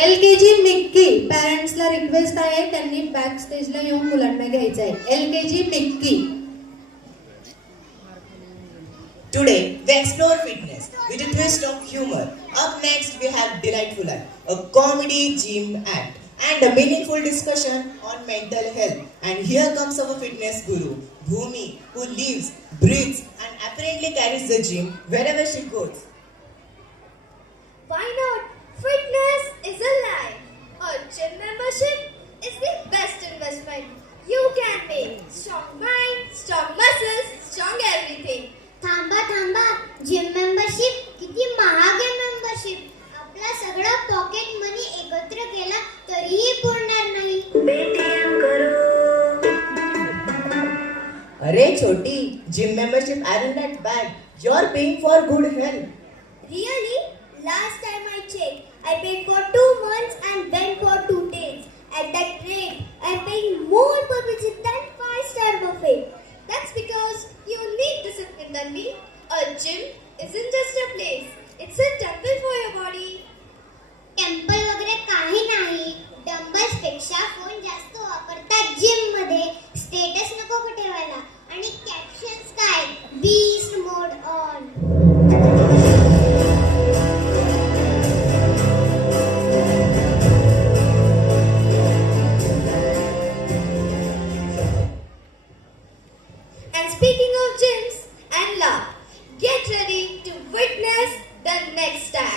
LKG Mickey पॅरेंट्सला request आहे त्यांनी बॅक स्टेजला येऊन मुलांना घ्यायचं आहे. LKG Mickey. Today, we explore fitness with a twist of humor. Up next, we have Delightful Life, a comedy gym act, and a meaningful discussion on mental health. And here comes our fitness guru, Bhumi, who lives, breathes, and apparently carries the gym wherever she goes. Why not? Fitness is a life. A gym membership is the best investment. You can make strong mind, strong muscles, strong everything. थांबा थांबा, gym membership किती महाग आहे membership. आपला सगळा pocket money एकत्र केला तरीही पुरणार नाही. अरे छोटी, gym membership aren't that bad. You're paying for good health. Really? Last time I checked, I paid for 2 months and then for 2 days. At that rate, I'm paying more per visit than 5-star buffet. That's because you need discipline than me. A gym isn't just a place. It's a temple for your body. Temple वगैरे काही नाही. Dumbbells पेक्षा phone जास्त वापरतात gym मध्ये. Status नको का ठेवायला. आणि कॅप्शन्स काय, beast mode on. And speaking of gyms and love, get ready to witness the next time.